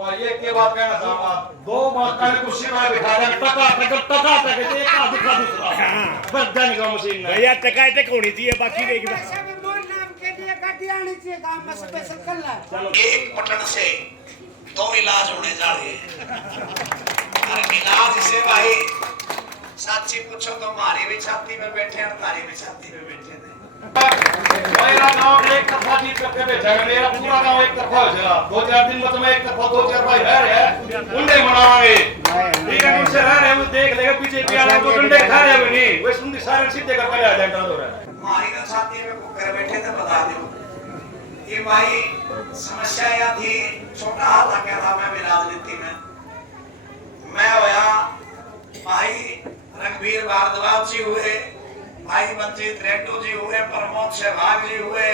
भाई एक के बात कहना चाहूंगा, दो बात कहने कुर्सी पर बिठा दे, टका तक एक हाथ दिखा दूसरा बस जाने का मशीन है भैया टका टक होनी चाहिए, बाकी देखना चलो। एक बटन से दो इलाज होने जा रहे हैं। और इलाज से भाई साची पूछो तो हमारी भी छाती में बैठे और तारी भी छाती में बैठे थे। मेरा गांव एक तरफा जीत करके बैठा है, मेरा पूरा गांव एक तरफा हो जाएगा। 2-4 दिन में तो मैं एक तरफा 2-4 भाई रह रहे हैं, उन्हें मनाएंगे। ठीक है, उनसे रह रहे हैं, वो देख लेगा बीजेपी वाला को डंडे खा रहे हैं नहीं, वो सुनती सारे सीधे करके आ जाएगा हो रहा है। हमारी तो छाती में कुकर बैठे थे, बता दो ये भाई समस्या यह थी। छोटा हाथ आ गया था मैं भी राजनीति में। मैं होया भाई रघुवीर भारद्वाज जी हुए, भाई मंजीत रेड्डू जी हुए, प्रमोद सहवाग जी हुए,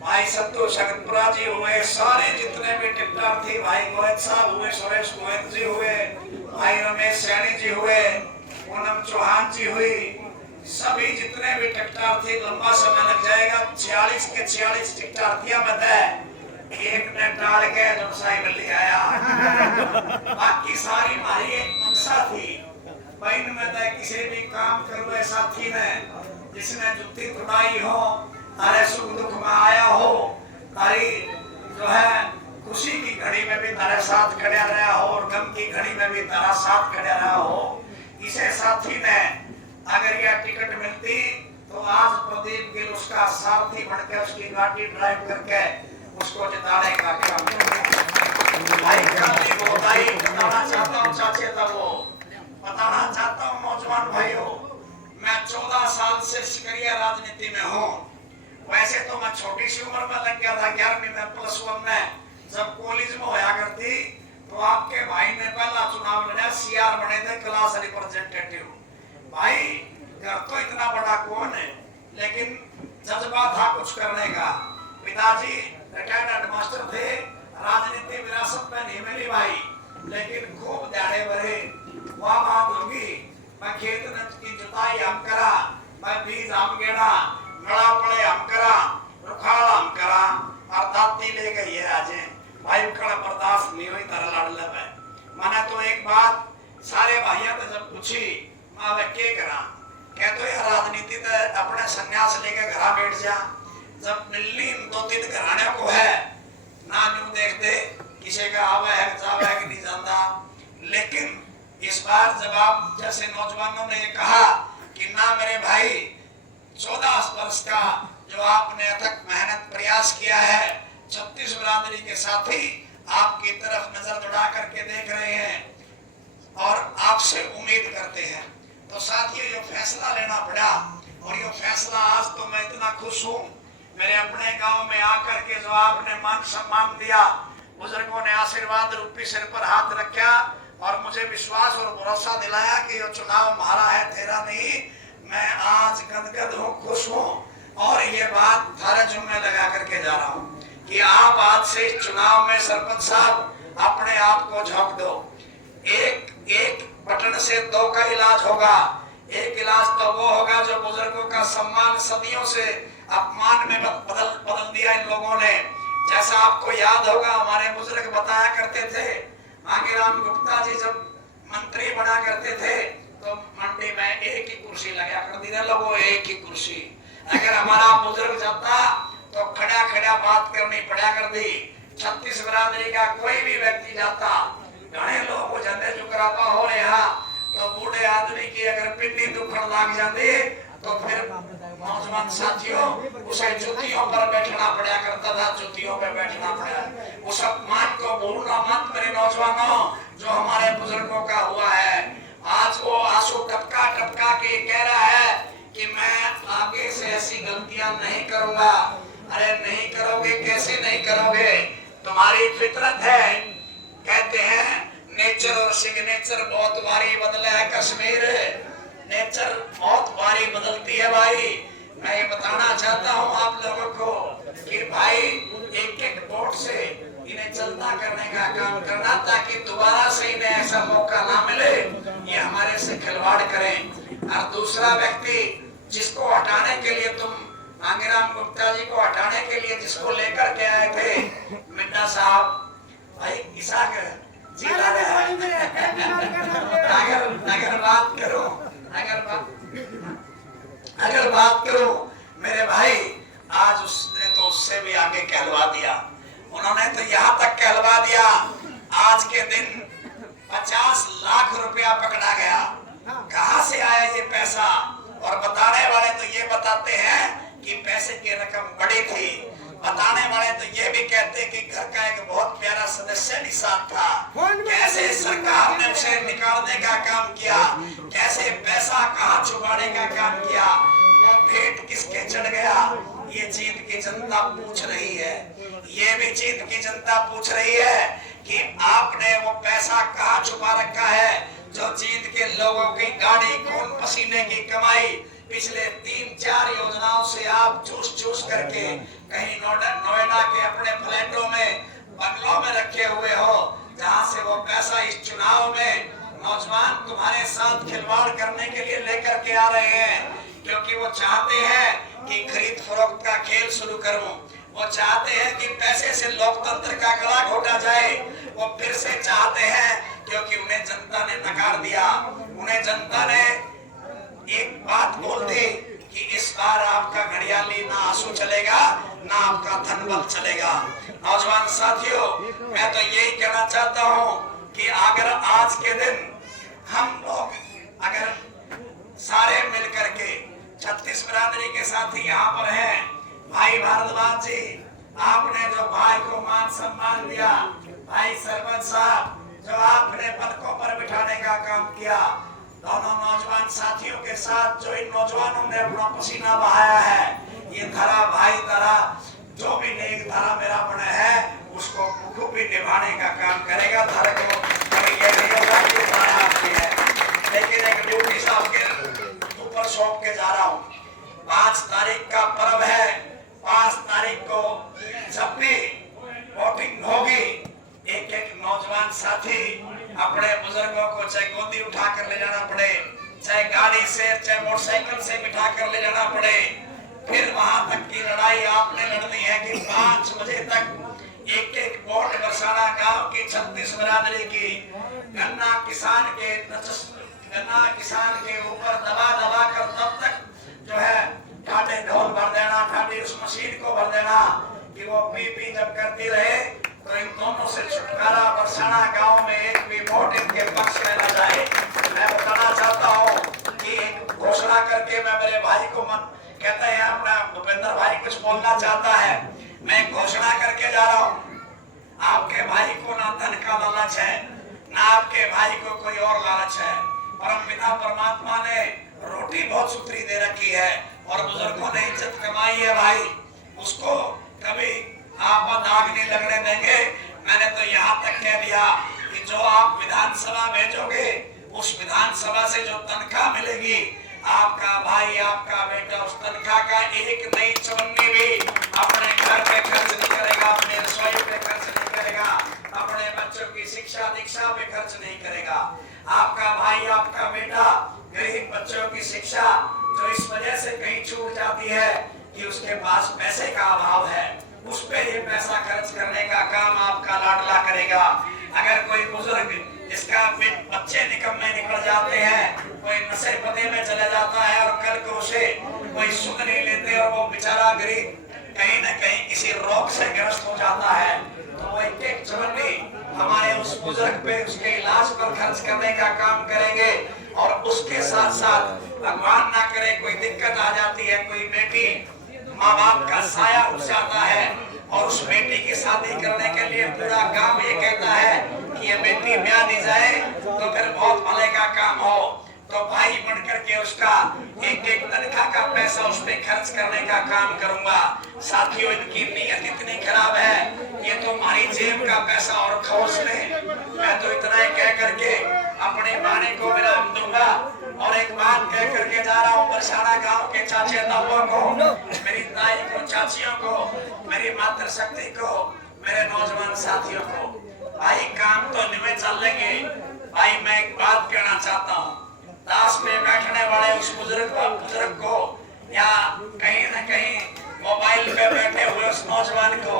भाई सत्तू शगनपुरा जी हुए, सारे जितने भी टिकटर थे, भाई गोविंद साहब हुए, सुरेश गोविंद जी हुए, भाई रमेश सैनी जी हुए, पूनम चौहान जी हुई, सभी जितने भी टिकटर थे। लंबा समय लग जाएगा, 46 के 46 टिकटर थी। मैं एक ने डाल के जोसाई में ले आया। बाकी सारी हमारी एक मंशा थी भाई में किसी भी काम करो ऐसा थी ने जिसने जुत्ती तुड़ाई हो, तारे सुख दुख में आया हो, तारी जो है खुशी की घड़ी में भी तारे साथ खड़ा रहा हो और गम की घड़ी में भी तारा साथ खड़ा रहा हो। इसे साथी ने अगर यह टिकट मिलती तो आज प्रदीप गिल उसका सारथी बनकर उसकी गाड़ी ड्राइव करके उसको जिताने का काम भाई गाड़ी बताई बताना चाहता हूँ चाचे तब वो बताना चाहता हूँ नौजवान भाइयों, मैं 14 साल से सक्रिय राजनीति में हूँ। वैसे तो मैं छोटी सी उम्र में लग गया था 11वीं में +1 में, जब कॉलेज में होया करती तो आपके भाई ने पहला चुनाव लड़ा, सीआर बने थे, क्लास रिप्रेजेंटेटिव। भाई घर तो इतना बड़ा कौन है, लेकिन जज्बा था कुछ करने का। पिताजी रिटायर्ड हेडमास्टर थे, राजनीति विरासत में नहीं मिली भाई, लेकिन खूब दाड़े भरे। वह बात होगी, मैं खेत की जुताई हम करा, मैं बीज हम गेड़ा, नड़ा पड़े हम करा, रुखाल हम करा, और दाती ले गई है आज भाई उकड़ा बर्दाश्त नहीं हुई तारा लड़ ले। मैंने तो एक बात सारे भाइयों ने जब पूछी, मैं वे क्या करा, कहते यार राजनीति तो अपने संन्यास लेके घर बैठ जा। जब मिलनी 2-3 घराने को है ना न्यू देखते किसी का आवा है जावा है कि नहीं जानता। लेकिन इस बार जब आप जैसे नौजवानों ने ये कहा कि ना मेरे भाई 14 वर्ष का जो आपने अथक मेहनत प्रयास किया है, 36 बिरादरी के साथी आपकी तरफ नजर दौड़ा करके देख रहे हैं और आपसे उम्मीद करते हैं, तो साथियों ये फैसला लेना पड़ा। और ये फैसला आज तो मैं इतना खुश हूँ, मेरे अपने गांव में आकर के जो आपने मान सम्मान दिया, बुजुर्गों ने आशीर्वाद रूपी सिर पर हाथ रखा और मुझे विश्वास और भरोसा दिलाया कि ये चुनाव हमारा है तेरा नहीं। मैं आज गदगद हूँ, खुश हूँ और ये बात थारे जुम्मे लगा करके जा रहा हूँ कि आप आज से चुनाव में सरपंच साहब अपने आप को झोंक दो। एक बटन से 2 का इलाज होगा। एक इलाज तो वो होगा जो बुजुर्गों का सम्मान सदियों से अपमान में बदल दिया इन लोगों ने। जैसा आपको याद होगा हमारे बुजुर्ग बताया करते थे, मांगीराम गुप्ता जी जब मंत्री बना करते थे तो मंडी में एक ही कुर्सी लगा कर दी लोगों, एक ही कुर्सी। अगर हमारा बुजुर्ग जाता तो खड़ा खड़ा बात करनी पड़ा कर दी। 36 बिरादरी का कोई भी व्यक्ति जाता, घने लोग झंडे चुकरापा हो रहा तो बूढ़े आदमी की अगर पिंडी दुखन लग जाती तो फिर नौजवान साथियों उसे जुतियों पर बैठना पड़ा करता था, जुतियों पर बैठना पड़ा। उस अपमान को भूलना मत मेरे नौजवानों जो हमारे बुजुर्गों का हुआ है। आज वो आंसू टपका टपका के कह रहा है कि मैं आगे से ऐसी गलतियां नहीं करूंगा। अरे नहीं करोगे, कैसे नहीं करोगे, तुम्हारी फितरत है। कहते हैं नेचर और सिग्नेचर बहुत बारी बदला है कश्मीर, नेचर बहुत बारी बदलती है भाई। मैं ये बताना चाहता हूँ आप लोगों को कि भाई एक वोट से इन्हें चलता करने का काम करना ताकि दोबारा से इन्हें ऐसा मौका ना मिले ये हमारे से खिलवाड़ करें। और दूसरा व्यक्ति जिसको हटाने के लिए तुम मांगीराम गुप्ता जी को हटाने के लिए जिसको लेकर के आए थे मिन्ना साहब, भाई इसाक जिला है। अगर बात करूं मेरे भाई, आज उसने तो उससे भी आगे कहलवा दिया। उन्होंने तो यहाँ तक कहलवा दिया, आज के दिन 50 लाख रुपया पकड़ा गया। कहां से आया ये पैसा? और बताने वाले तो ये बताते हैं कि पैसे की रकम बड़ी थी। बताने वाले तो ये भी कहते कि घर का एक बहुत प्यारा सदस्य भी साथ था। कैसे सरकार ने उसे निकालने का काम किया, कैसे पैसा कहां छुपाने का काम किया, वो भेंट किसके चढ़ गया, ये जींद की जनता पूछ रही है। ये भी जींद की जनता पूछ रही है कि आपने वो पैसा कहां छुपा रखा है जो जींद के लोगों की गाड़ी खून पसीने की कमाई पिछले 3-4 योजनाओं से आप चूस करके कहीं नोएडा के अपने फ्लैटों में, बंगलों में रखे हुए हो, जहां से वो पैसा इस चुनाव में नौजवान तुम्हारे साथ खिलवाड़ करने के लिए लेकर के आ रहे हैं। क्योंकि वो चाहते हैं कि खरीद फरोख्त का खेल शुरू करूं, वो चाहते हैं कि पैसे से लोकतंत्र का गला घोटा जाए। वो फिर से चाहते हैं, क्योंकि उन्हें जनता ने नकार दिया। उन्हें जनता ने एक बात बोल दी कि इस बार आपका घड़ियाली ना आंसू चलेगा, ना आपका धनबल चलेगा। नौजवान साथियों, मैं तो यही कहना चाहता हूं कि अगर आज के दिन हम लोग अगर सारे मिलकर के 36 बिरादरी के साथी यहाँ पर हैं, भाई भारद्वाज जी, आपने जो भाई को मान सम्मान दिया, भाई सरपंच साहब जो आपने पदकों पर बिठाने का काम किया, दोनों नौजवान साथियों के साथ जो इन नौजवानों ने अपना पसीना बहाया है, ये धरा भाई धरा जो भी नेक धारा मेरा बना है उसको खूबी निभाने का काम करेगा। धर को ये नहीं होगा कि धारा आपकी है, लेकिन एक ड्यूटी साहब के ऊपर सौंप के जा रहा हूँ। 5 तारीख का पर्व है। 5 तारीख को जब भी वोटिंग होगी, एक नौजवान साथी अपने बुजुर्गों को चाहे गोदी उठा कर ले जाना पड़े, चाहे गाड़ी से, चाहे मोटरसाइकिल से बिठा कर ले जाना पड़े, फिर वहां तक की लड़ाई आपने लड़नी है कि 5 बजे तक एक वोट बरसाना गांव की 36 बिरादरी की गन्ना किसान के ऊपर दबा कर तब तक जो है ठाटे ढोल भर देना, ठाटे उस मशीन को भर देना कि वो पी जब करती रहे तो इन दोनों से छुटकारा बरसाना गांव में एक भी वोट इनके पक्ष में न जाए। मैं बताना चाहता हूँ कि एक घोषणा करके मैं मेरे भाई को कहते हैं अपना भूपेंद्र भाई कुछ बोलना चाहता है, मैं घोषणा करके जा रहा हूँ। आपके भाई को ना धन का लालच है, ना आपके भाई को कोई और लालच है। परमपिता परमात्मा ने रोटी बहुत सुथरी दे रखी है और बुजुर्गों ने इज्जत कमाई है भाई, उसको कभी आप दाग नहीं लगने देंगे। मैंने तो यहाँ तक कह दिया कि जो आप विधानसभा भेजोगे, उस विधानसभा से जो तनख्वाह मिलेगी, आपका भाई, आपका बेटा उस तनख्वाह का एक नई चवन्नी भी अपने घर पे खर्च नहीं करेगा, अपने रसोई पे खर्च नहीं करेगा, अपने बच्चों की शिक्षा दीक्षा पे खर्च नहीं करेगा। आपका भाई, आपका बेटा गरीब बच्चों की शिक्षा जो इस वजह से कहीं छूट जाती है कि उसके पास पैसे का अभाव है, उस पे ये पैसा खर्च करने का काम आपका लाडला करेगा। अगर कोई बुजुर्ग जिसका बच्चे निकम्मे निकल जाते हैं, कोई नशे पते में चला जाता है और कल को उसे कोई सुध नहीं लेते और वो बेचारा गरीब कहीं न कहीं किसी रोग से ग्रस्त हो जाता है, तो वो एक चवन्नी हमारे उस बुजुर्ग पे, उसके इलाज पर खर्च करने का काम करेंगे। और उसके साथ साथ भगवान ना करे कोई दिक्कत आ जाती है, कोई बेटी माँ बाप का साया उठ जाता है और उस बेटी की शादी करने के लिए पूरा गांव ये कहता है कि ये बेटी ब्याह दी जाए तो फिर बहुत भले का काम हो, तो भाई बनकर के उसका एक तनख्वाह का पैसा उस पे खर्च करने का काम करूंगा। साथियों, इनकी नीयत इतनी खराब है, ये तो हमारी जेब का पैसा और खौस ले। मैं तो इतना ही कह करके अपने बाने को विराम दूंगा और एक बात कह करके जा रहा हूँ बरसाना गांव के चाचे ताऊओं को, मेरी ताई को, चाचियों को, मेरी मातृशक्ति को, मेरे नौजवान साथियों को, भाई काम तो निवे चल लेंगे। भाई मैं एक बात कहना चाहता हूँ, दास पे बैठने वाले उस बुजुर्ग को या कहीं न कहीं मोबाइल पे बैठे हुए उस नौजवान को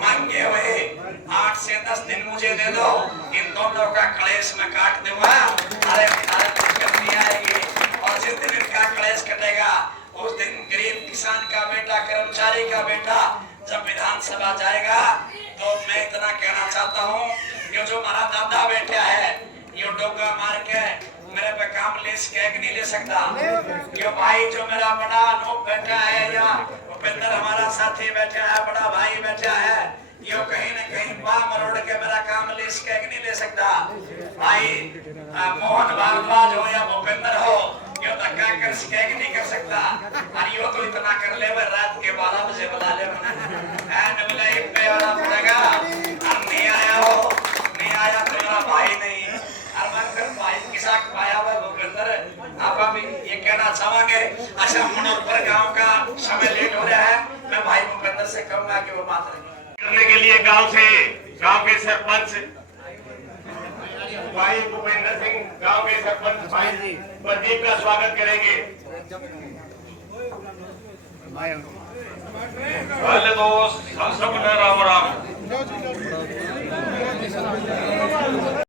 मांगे हुए 8 8 से 10 दिन मुझे दे दो, इन दोनों का कलेश में काट दूंगा। अरे दिक्कत नहीं आएगी। और जिस दिन इनका कलेश कटेगा उस दिन गरीब किसान का बेटा, कर्मचारी का बेटा जब विधानसभा जाएगा तो मैं इतना कहना चाहता हूँ, ये जो हमारा दादा बैठा है ये डोगा मार के मेरे पे काम नहीं ले सकता। ये भाई जो मेरा बड़ा अनूप बैठा है या उपेंद्र हमारा साथी बैठा है, बड़ा भाई बैठा है, ये कहीं न कहीं पाम रोड के मेरा काम नहीं ले सकता। भाई मोहन भारद्वाज हो या भूपेंद्र हो, ये धक्का कर स्कैग नहीं कर सकता। और यो तो इतना कर ले रात के 12 बजे बुला ले पे आना पड़ेगा। नहीं आया हो, नहीं आया तो मेरा भाई नहीं। और मैं फिर भाई के साथ पाया हुआ भूपेंद्र आप भी ये कहना चाहेंगे। अच्छा मनोहर गांव का समय लेट हो रहा है, मैं भाई भूपेंद्र से कहूंगा कि वो बात करने के लिए गांव के सरपंच भाई भूपेंद्र सिंह, गांव के सरपंच भाई प्रदीप का स्वागत करेंगे। पहले तो सबने राम